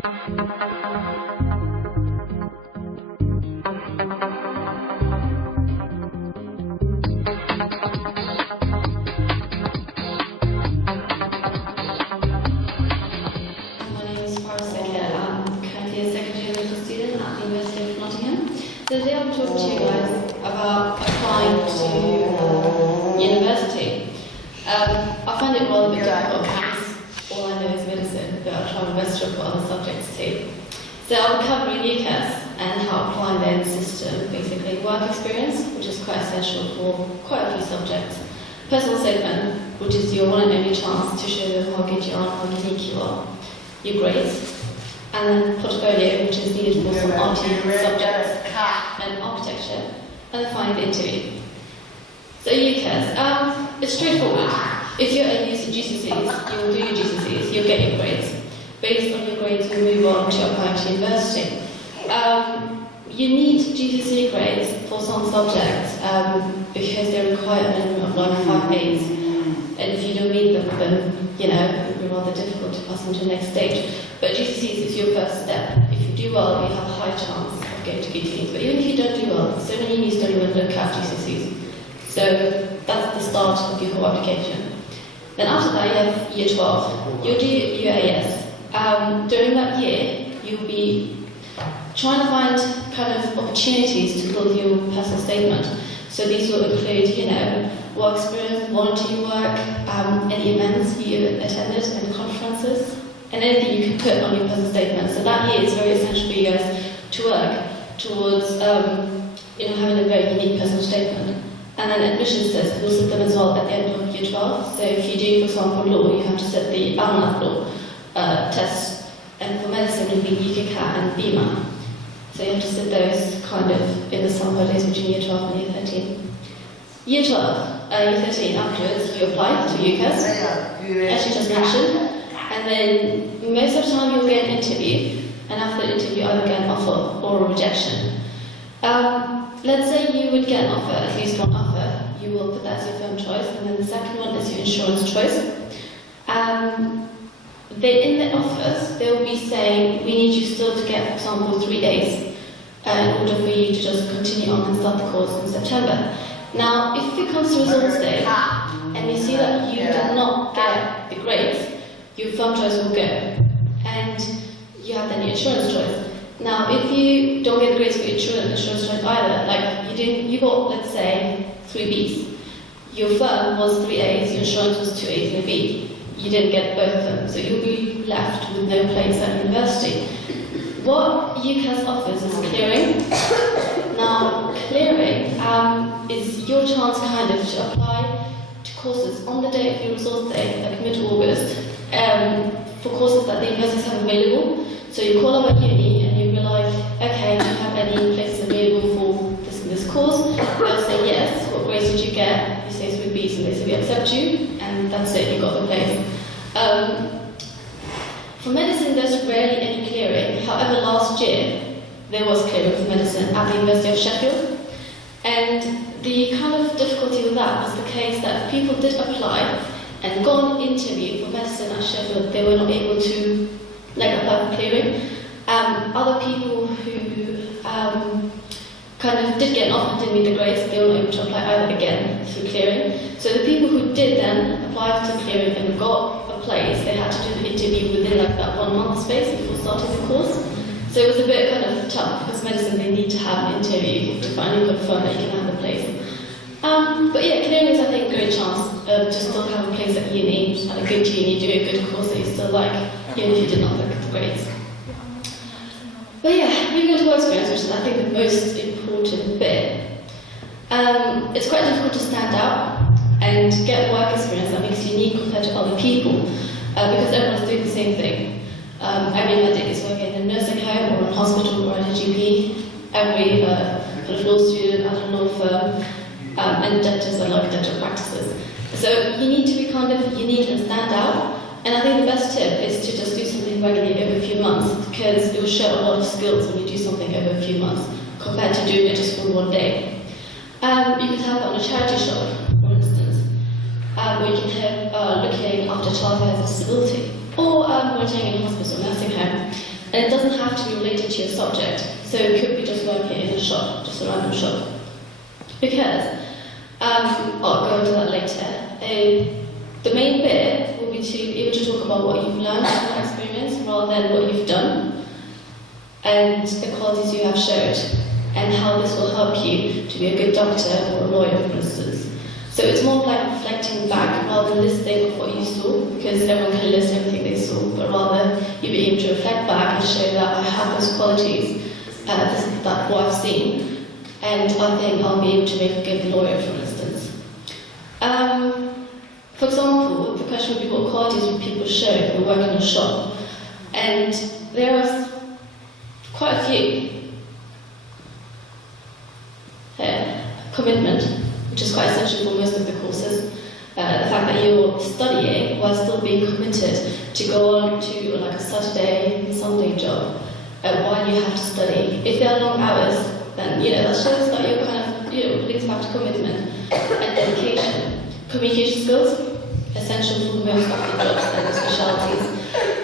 So today I'll talk to you guys about applying to university. I find it rather bit difficult because all I know is medicine, but I'll try my best to look at other subjects too. So I'll be covering UCAS and how applying their system, basically work experience, which is quite essential for quite a few subjects. Personal statement, which is your one and only chance to show them how good you are and how unique you are. Your grades. And then portfolio, which is needed for some RT subjects and architecture, and then finally the interview. So UCAS, it's straightforward. If you're a user GCSEs, you'll do your GCSEs, you'll get your grades. Based on your grades, you'll move on to applying to university. You need GCSE grades for some subjects because they require a minimum of like 5 A's. And if you don't meet them, then it will be rather difficult to pass on to the next stage. But GCSEs is your first step. If you do well, you have a high chance of getting to BTEs. But even if you don't do well, so many unis don't even look at GCSEs. So that's the start of your whole application. Then after that, you have year 12. You'll do your AS. During that year, you'll be trying to find kind of opportunities to build your personal statement. So these will include, work experience, volunteer work, any events you attended, and conferences, and anything you can put on your personal statement. So that year is very essential for you guys to work towards, having a very unique personal statement. And then admissions tests, we'll set them as well at the end of year 12. So if you do, for example, law, you have to set the ALNAF law test, and for medicine, it will be UKCAT and BEMA. So you have to set those kind of in the summer holidays between year 12 and year 13. Year 12, year 13 afterwards, you apply to UCAS, as you just mentioned, and then most of the time you'll get an interview, and after the interview, either get an offer or a rejection. Let's say you would get an offer, at least one offer, you will put that as your firm choice, and then the second one is your insurance choice. In the offers, they will be saying, we need you still to get, for example, 3 days in order for you to just continue on and start the course in September. Now, if it comes to results day, and you see that you did not get the grades, your firm choice will go, and you have then your insurance choice. Now, if you don't get the grades for your insurance choice either, like you got, let's say, 3 Bs, your firm was 3 As, your insurance was 2 As and a B. You didn't get both of them, so you'll be left with no place at university. What UCAS offers is clearing. Now, clearing is your chance kind of to apply to courses on the day of your results day, like mid-August, for courses that the universities have available. So you call up at uni and you realise, okay, do you have any places available for this course? They'll say yes. What grades did you get? You say 3 Bs, and they say we accept you, and that's it, you got the place. For medicine, there's rarely any clearing. However, last year there was clearing for medicine at the University of Sheffield, and the kind of difficulty with that was the case that people did apply and got an interview for medicine at Sheffield. They were not able to apply for clearing. Other people who kind of did get an offer, didn't meet the grades, they were not able to apply either again through clearing. So the people who did then apply to clearing and got a place, they had to do the interview within that 1 month space before starting the course. So it was a bit kind of tough because medicine, they need to have an interview to finally confirm that you can have the place. But yeah, clearing is, I think, a great chance to still have a place at uni, at a good uni, do a good course that you still like, even if you did not look at the grades. But yeah, moving on to work experience, which is, I think, the most important bit. It's quite difficult to stand out and get work experience that makes you unique compared to other people, because everyone's doing the same thing. Every medic is working in a nursing home or in a hospital or at a GP. Every kind of law student at a law firm, and dentists and dental practices. So you need to be kind of unique and stand out. And I think the best tip is to just do something regularly over a few months, because it will show a lot of skills when you do something over a few months compared to doing it just for 1 day. You could have it on a charity shop, for instance, where you can have looking after child who has a disability, or volunteering in a hospital or nursing home. And it doesn't have to be related to your subject. So it could be just working in a shop, just a random shop. Because, I'll go into that later. The main bit will be to be able to talk about what you've learned from your experience rather than what you've done and the qualities you have showed and how this will help you to be a good doctor or a lawyer, for instance. So it's more like reflecting back rather than listing of what you saw, because everyone can list everything they saw, but rather you be able to reflect back and show that I have those qualities, that what I've seen, and I think I'll be able to make a good lawyer, for instance. For example, the question would be what qualities would people show who work in a shop? And there are quite a few. Commitment, which is quite essential for most of the courses. The fact that you're studying while still being committed to go on to like a Saturday and Sunday job while you have to study. If there are long hours, then that shows that you're kind of links back to commitment and dedication. Communication skills, essential for most of the jobs and the specialities.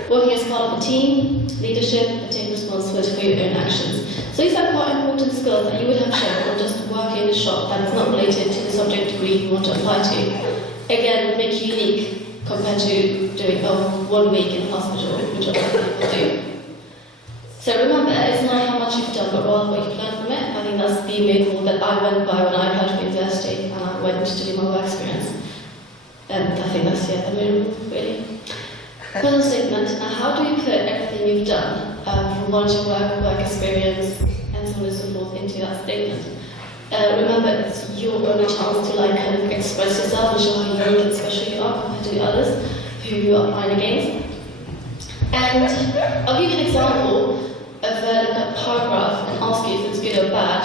Working as part of a team, leadership, and taking responsibility for your own actions. So these are quite important skills that you would have shown or just working in a shop that is not related to the subject degree you want to apply to. Again, make you unique compared to doing 1 week in a hospital, which a lot of people do. So remember, it's not how much you've done, but rather what you've learned from it. I think that's the main rule that I went by when I applied for university and I went to do my work experience. And I think that's the main rule, really. Personal statement. Now, how do you put everything you've done, from volunteer work experience, and so on and so forth, into that statement? Remember, it's your only chance to kind of express yourself and show how unique and special you are compared to the others who you are applying against. And I'll give you an example of a paragraph and ask you if it's good or bad.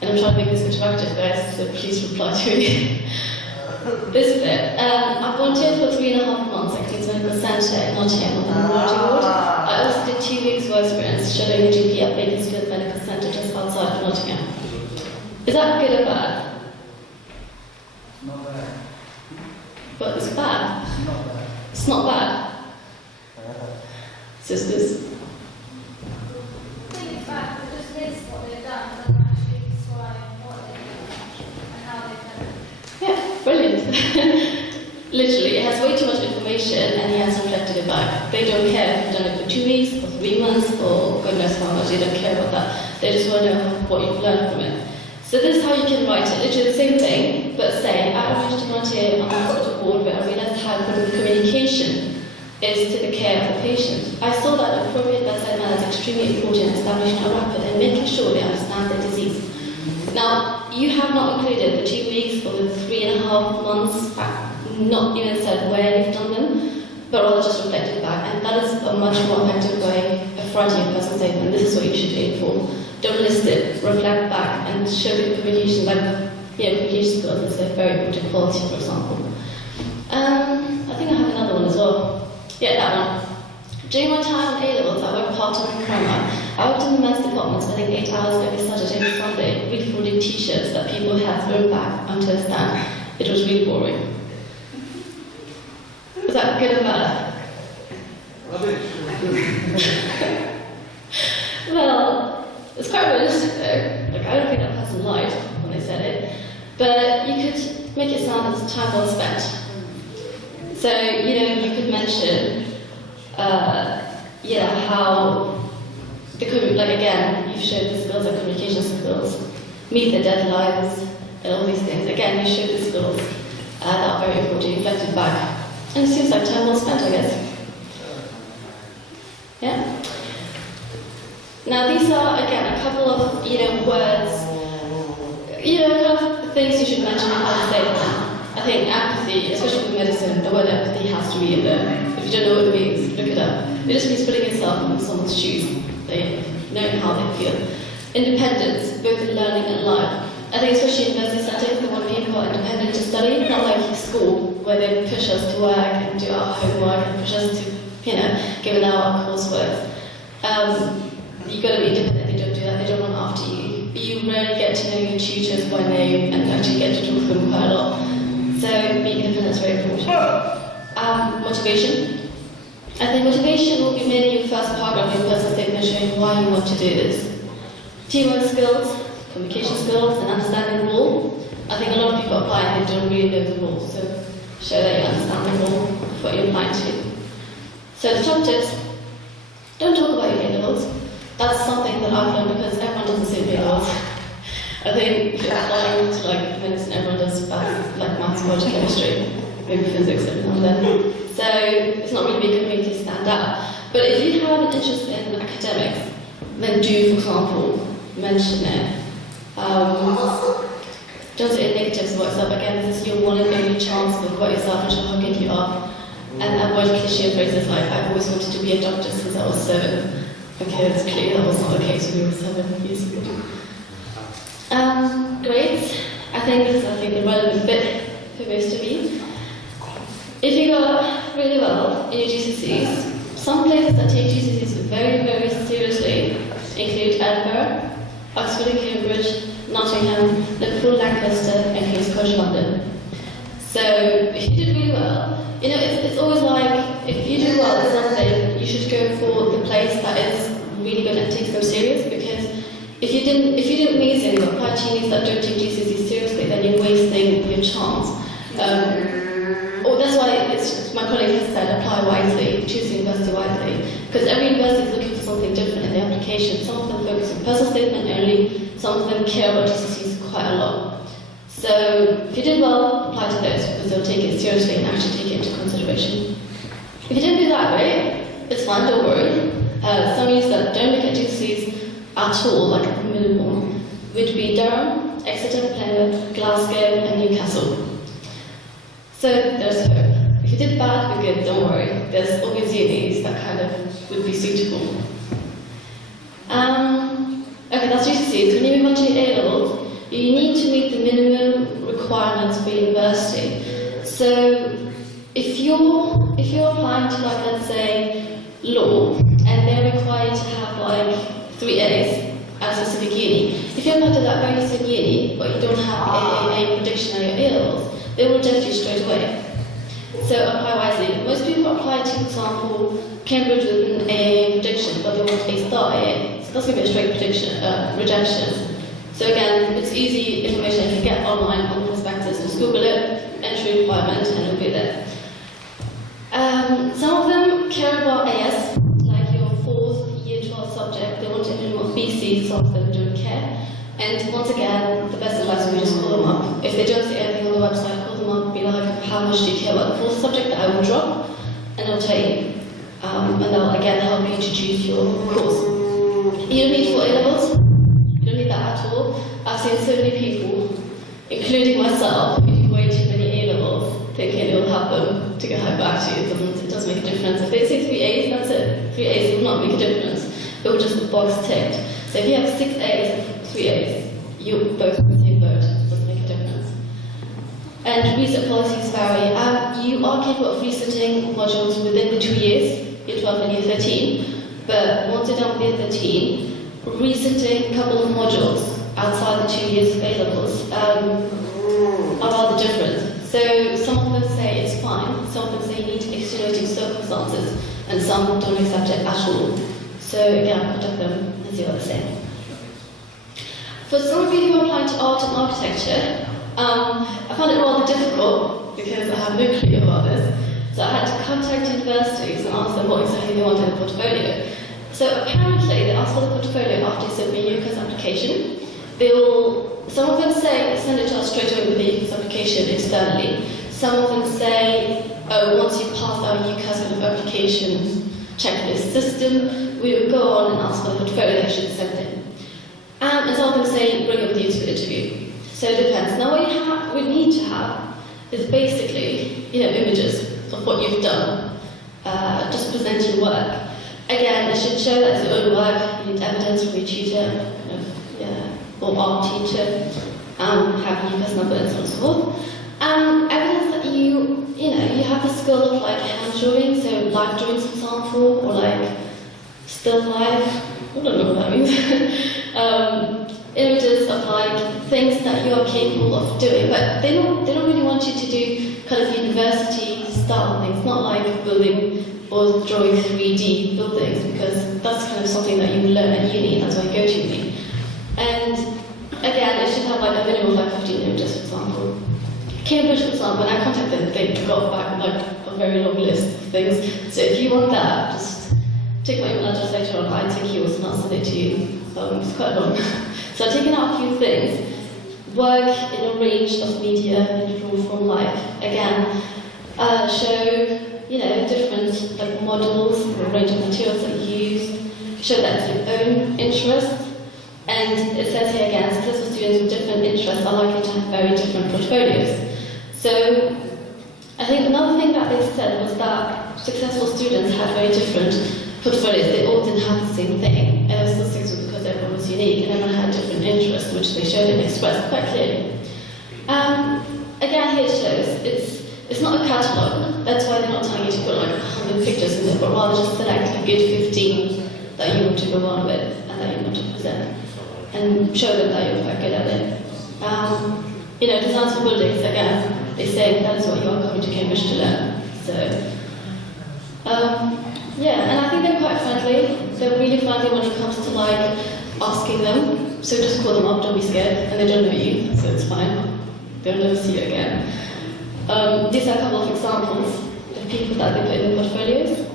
And I'm trying to make this interactive, guys, so please reply to me. This bit. I volunteered for 3.5 months at King's Medical Centre in Nottingham on the Minority Ward. I also did 2 weeks work experience shadowing a GP at Bakersfield Medical Centre just outside of Nottingham. Is that good or bad? Not bad. But it's bad. It's not bad. It's not bad. Sisters. I think it's bad, but just list what they've done, but not actually describe what they've done and how they've done it. Yeah, brilliant. Literally, it has way too much information and he has reflected it back. They don't care if you've done it for 2 weeks or 3 months or God knows how much, they don't care about that. They just want to know what you've learned from it. So this is how you can write it. Literally the same thing, but say, I arranged to volunteer on the hospital ward where I realized how important communication is to the care of the patient. I saw that appropriate bedside manner is extremely important in establishing a rapport and making sure they understand their disease. Now, you have not included the 2 weeks or the 3.5 months, not even said where you've done them, but rather just reflected back. And that is a much more effective way of writing a personal statement. This is what you should aim for. Don't list it, reflect back, and show the communication, communication skills is a very important quality, for example. I think I have another one as well. Yeah, that one. During my time in A-levels, I worked part-time in grammar. I worked in the men's department, spending 8 hours every Saturday and Sunday, really folding t-shirts that people had thrown back onto a stand. It was really boring. Is that good or bad? Well, it's quite realistic though. I don't think that person lied when they said it. But you could make it sound as time well spent. So, you could mention, how again, you've showed the skills and communication skills, meet the deadlines, and all these things. Again, you showed the skills that are very important, reflected back. And it seems like time well spent, I guess. Yeah? Now, these are, again, a couple of, words, kind of things you should mention in how to say them. I think empathy, especially with medicine, the word empathy has to be in there. If you don't know what it means, look it up. It just means putting yourself in someone's shoes, knowing how they feel. Independence, both in learning and life. I think especially in university settings, they want people are independent to study, not like school, where they push us to work and do our homework and push us to, give an hour our coursework. You've got to be independent, they don't do that, they don't run after you. You rarely get to know your tutors by name and actually get to talk to them quite a lot. So being independent is very important. Motivation. I think motivation will be mainly your first paragraph in your personal statement showing why you want to do this. Teamwork skills, communication skills, and understanding the rule. I think a lot of people apply and they don't really know the rules, so show that you understand the rule of what you're applying to. So the top tips, don't talk about your A-levels. That's something that I've learned because everyone does the same A-levels. I think if you're applying to like medicine, everyone does like maths, biology, chemistry, maybe physics every now and then. So it's not really making me to stand out. But if you have an interest in academics, then do, for example, mention it. Don't say negatives about yourself. Again, this is your one and only chance to about yourself and show how good you are. And avoid cliche phrases like, I've always wanted to be a doctor since I was 7. Because clearly that was not the case when you were 7 years ago. Grades. I think this is the relevant bit for most of you. If you got really well in your GCSEs, some places that take GCSEs very, very seriously include Edinburgh, Oxford and Cambridge, Nottingham, Liverpool, Lancaster, and King's College London. So if you did really well, you know, it's always like, if you do well at something, you should go for the place that is really good and takes them serious, because if you did amazing, but apply to unis that don't take GCSEs seriously, then you're wasting your chance. That's why my colleague has said, apply wisely, choose university wisely, because every university is looking for something different in the application. Some of them focus on personal statement only, some of them care about GCSEs quite a lot. So if you did well, apply to those, because they'll take it seriously and actually take it into consideration. If you didn't do that right, it's fine, don't worry. Some unis that don't look at GCSEs at all, like at the minimum, would be Durham, Exeter, Plymouth, Glasgow, and Newcastle. So there's hope. If you did bad, we're good, don't worry. There's always unis that kind of would be suitable. Okay, that's GCSEs. When you move on to your A-levels, you need to meet the minimum requirements for university. So if you're applying to, like, let's say, law, and they're required to have like 3 A's at a specific uni, if you apply to that very same uni, but you don't have a prediction on your A-levels, they will reject you straight away. So apply wisely. Most people apply to, for example, Cambridge with an A prediction, but they want a star A. So that's going to be a straight rejection. So again, it's easy information you can get online on the prospectus. Just Google it, entry requirement, and it'll be there. Some of them care about AS, like your 4th year 12 subject. They want a minimum of BC, some of them don't care. And once again, the best advice would be just call them up. If they don't see anything on the website, call them up, be like, how much do you care about the 4th subject that I will drop? And they'll tell you. And they'll again help you to choose your course. You don't need 4 A-levels. You don't need that at all. I've seen so many people, including myself, who do way too many A-levels, thinking it will help them to get high back to you. It doesn't make a difference. If they say 3 A's, that's it. 3 A's will not make a difference. It will just be box ticked. So if you have 6 A's and 3 A's, you're both in the same boat. It doesn't make a difference. And reset policies vary. You are capable of resetting modules within the 2 years, year 12 and year 13. But once you're done with year 13, resetting a couple of modules outside the 2 years of A-levels are rather different. So some of them say it's fine, some of them say you need extenuating circumstances, and some don't accept it at all. So again, contact them and see what they say. For some of you who are applying to art and architecture, I found it rather difficult because I have no clue about this. So I had to contact universities and ask them what exactly they wanted in the portfolio. So apparently they ask for the portfolio after you submit your UCAS application. Some of them say send it to us straight away with the UCAS application externally. Some of them say, once you pass our UCAS kind of application checklist system, we will go on and ask for the portfolio that should send in. And some of them say bring it with you to the interview. So it depends. Now what we need to have is basically, images of what you've done. Just present your work. Again, it should show that it's your own work. You need evidence from your tutor, or art teacher, have your UCAS number and so on and so forth. Evidence that you have the skill of like hand drawing, so live drawings, for example, or like still life. I don't know what that means. Images of like things that you are capable of doing, but they don't really want you to do kind of university style things, not like building or drawing 3D buildings, because that's kind of something that you learn at uni, that's why you go to uni. And again, it should have like a minimum of like 15 images, for example. Cambridge, for example, when I contacted them, they got back like a very long list of things. So if you want that, just take my email address later on, I take yours and I'll send it to you. It's quite long. So I've taken out a few things. Work in a range of media and draw from life. Again, show different like models, a range of materials that you use. Show that it's your own interests. And it says here again, successful students with different interests are likely to have very different portfolios. So I think another thing that they said was that successful students had very different portfolios. They all didn't have the same thing. And it was successful because everyone was unique and everyone had different interests, which they showed and expressed quite clearly. Again, here it shows it's not a catalogue. That's why they're not telling you to put like 100 pictures in it, but rather just select a good 15 that you want to go on with and that you want to present. And show them that you're quite good at it. Designs for buildings, again, they say that is what you are coming to Cambridge to learn. So, and I think they're quite friendly. They're really friendly when it comes to like asking them. So just call them up, don't be scared, and they don't know you, so it's fine. They'll never see you again. These are a couple of examples of people that they put in their portfolios.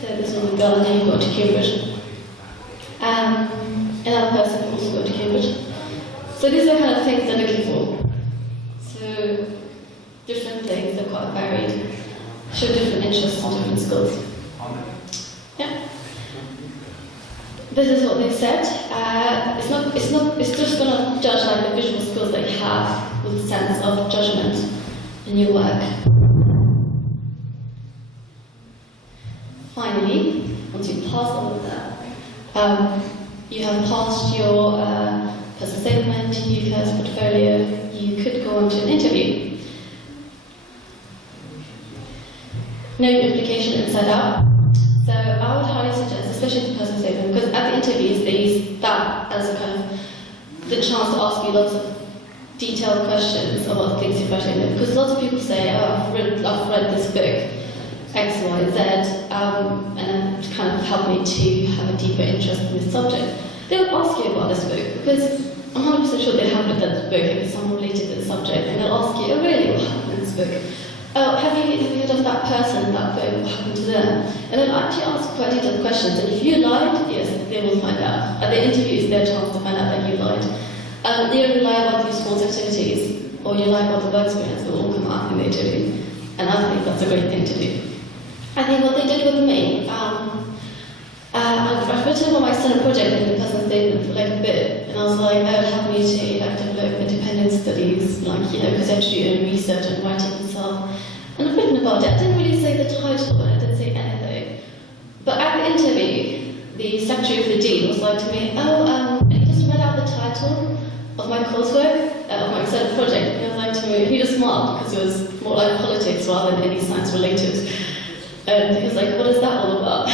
So this one's a girl, and then you go to Cambridge. Another person can also go to Cambridge. So these are kind of things they're looking for. So different things, they're quite varied. Show different interests and different skills. Yeah. This is what they said. It's just going to judge like the visual skills that you have with a sense of judgment in your work. Finally, once you pass all of that, you have passed your personal statement, UCAS portfolio, you could go on to an interview. Know your implication inside out. So I would highly suggest, especially the personal statement, because at the interviews they use that as a kind of the chance to ask you lots of detailed questions about things you've read. Because lots of people say, oh, I've read this book, X, Y, Z, and it kind of helped me to have a deeper interest in this subject. They would ask you about this book because I'm 100% sure they have looked at this book if it's something related to the subject, and they'll ask you, oh really, what happened in this book? Oh, have you heard of that person, that book, what happened to them? And they'll actually ask quite detailed questions, and if you lied, yes, they will find out. At the interview, it's their chance to find out that you lied. You don't lie about your sports activities, or you lie about the work experience, it will all come out in the interview. And I think that's a great thing to do. I think what they did with me, I've written about my student project in the personal statement for like a bit, and I was like, that would help me to like develop independent studies, like, because I had to do your own research and writing and stuff. And I've written about it. I didn't really say the title, but I didn't say anything. But at the interview, the secretary of the dean was like to me, he just read out the title of my coursework, of my research project, and he was like to me, he just smiled because it was more like politics rather than any science related. And he was like, what is that all about?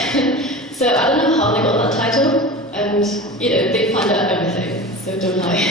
So I don't know how they got that title, and they find out everything, so don't lie.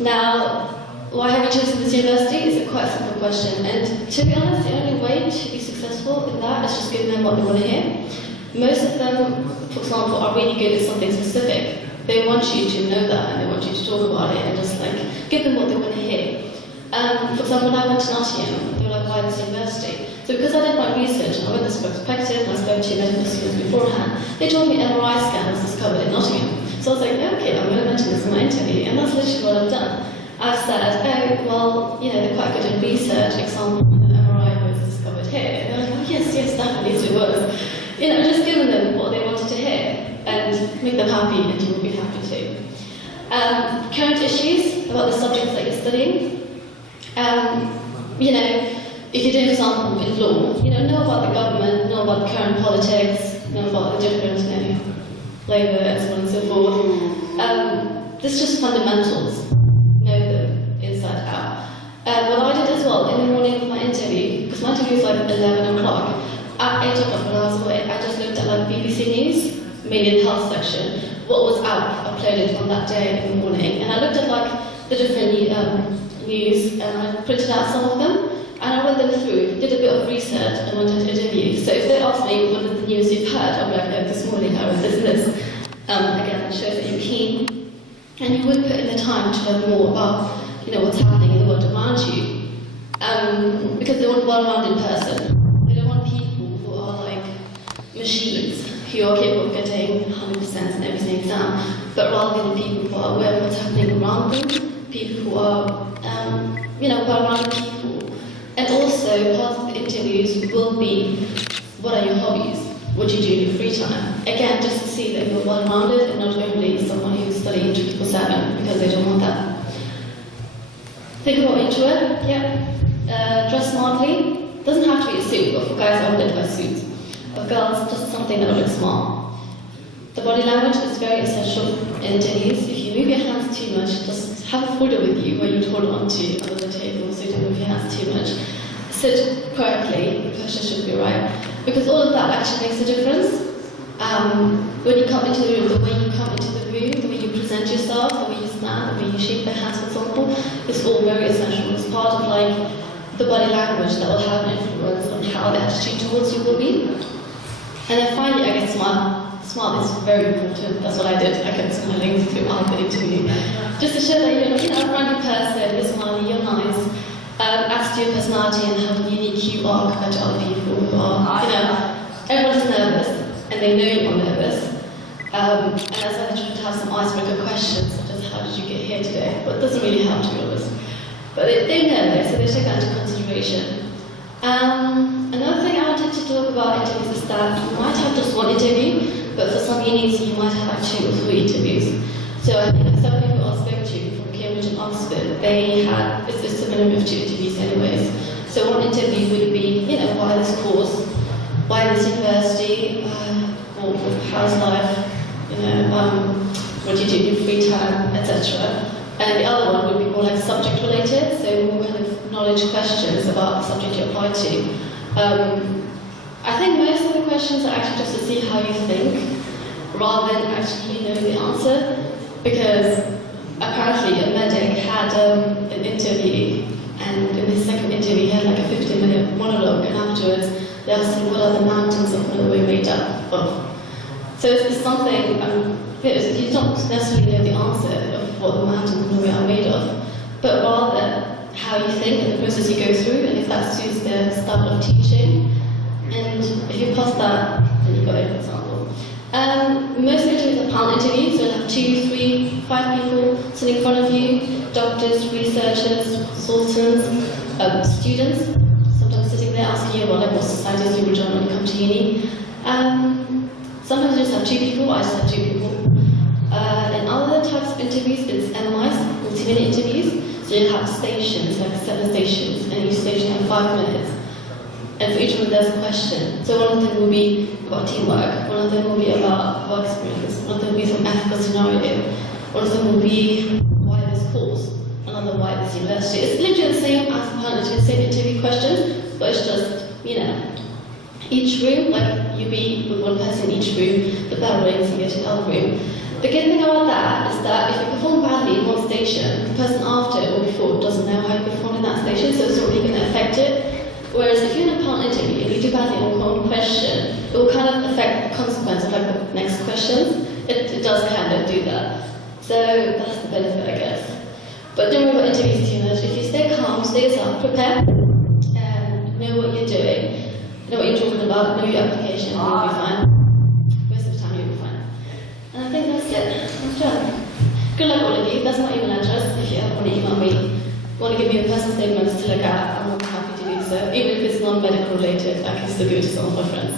Now, why have you chosen this university is a quite simple question, and to be honest, the only way to be successful in that is just giving them what they want to hear. Most of them, for example, are really good at something specific. They want you to know that, and they want you to talk about it, and just like give them what they want to hear. For example, when I went to Nottingham, they were like, why this university? So because I did my research, and I went to perspective, and I spoke to medical students beforehand, they told me MRI scan was discovered in Nottingham. So I was like, okay, I'm going to mention this in my interview, and that's literally what I've done. I've said, they're quite good at research, example, MRI was discovered here. And they're like, oh yes, definitely it was. Just giving them what they wanted to hear, and make them happy, and you will be happy too. Current issues about the subjects that you're studying. If you're doing, for example, in law, know about the government, know about the current politics, know about the different, labour, and so on and so forth. This is just fundamentals. Know them inside out. What I did as well, in the morning of my interview, because my interview was like 11 o'clock, at 8 o'clock when I was away, I just looked at like BBC News, Media and Health section, what was out, uploaded on that day in the morning, and I looked at like the different news, and I printed out some of them, and I went them through, did a bit of research, and went to interview. So if they ask me what is the news you've heard, I'll be like, oh, this morning I read this and this. Again, it shows that you're keen, and you would put in the time to learn more about, what's happening in the world around you. Because they want a well-rounded person. They don't want people who are like machines, who are capable of getting 100% in every single exam, but rather than people who are aware of what's happening around them, people who are, well-rounded people. And also, part of the interviews will be, what are your hobbies? What do you do in your free time? Again, just to see that you're well-rounded and not only someone who's studying 24/7, because they don't want that. Think about into it, yeah. Dress smartly. Doesn't have to be a suit, but for guys, I would advise suits. For girls, just something that looks smart. The body language is very essential in interviews. If you move your hands too much, just have a folder with you where you hold on to under the table so you don't move your hands too much. Sit correctly, your posture should be right. Because all of that actually makes a difference. When you come into the room, the way you come into the room, the way you present yourself, the way you stand, the way you shake the hands, for example, is all very essential. It's part of the body language that will have an influence on how the attitude towards you will be. And then finally, I guess smile. Smile is very important. That's what I did. I kept smiling throughout the interview. Just to show that you're a friendly person, you're smiling, you're nice. Adds to your personality and how unique you are compared to other people who are, everyone's nervous and they know you're nervous. And that's why they try to have some icebreaker questions, such as how did you get here today? But it doesn't really help, to be honest. But they know that, so they take that into consideration. Another thing I wanted to talk about interviews is that you might have just one interview, but for some unis you might have 2 or 3 interviews. So I think some people I spoke to from Cambridge and Oxford, they had, it's a minimum of 2 interviews anyways. So one interview would be, why this course, why this university, or how's life, what do you do in your free time, etc. And the other one would be more like subject related, so more kind of knowledge questions about the subject you apply to. I think most of the questions are actually just to see how you think, rather than actually knowing the answer, because apparently a medic had an interview, and in his second interview he had like a 15-minute monologue, and afterwards they asked him what are the mountains of Norway made up of. So it's something, you don't necessarily know the answer of what the mountains of Norway are made of, but rather how you think and the process you go through, and if that suits their style of teaching. And if you pass that, then you got it, for example. Most interviews are panel interviews, so you'll have 2, 3, 5 people sitting in front of you, doctors, researchers, consultants, students, sometimes sitting there asking you what societies you would join when you come to uni. Sometimes you just have 2 people, I just have 2 people. In other types of interviews, it's MIs, multi-minute interviews, so you'll have stations, like 7 stations, and each station has 5 minutes. And for each one there's a question. So one of them will be about teamwork, one of them will be about work experience, one of them will be some ethical scenario, one of them will be why this course, another why this university. It's literally the same as the same interview questions, but it's just, each room, like you be with one person in each room, the bell rings and you go to the other room. The good thing about that is that if you perform badly in one station, the person after or before doesn't know how you performed in that station, so it's not really going to affect it. Whereas if you're in a panel interview and you do badly on one question, it will kind of affect the consequence of the next questions. It does kind of do that. So that's the benefit, I guess. But don't worry about interviews too much. If you stay calm, stay yourself, prepare, and know what you're doing, know what you're talking about, know your application, you'll be fine. Most of the time you'll be fine. And I think that's it. I'm done. Good luck all of you. That's my email address if you ever want to email me. Want to give me a personal statement to look at, I'm more than happy to do so. Even if it's non-medical related, I can still give it to some of my friends.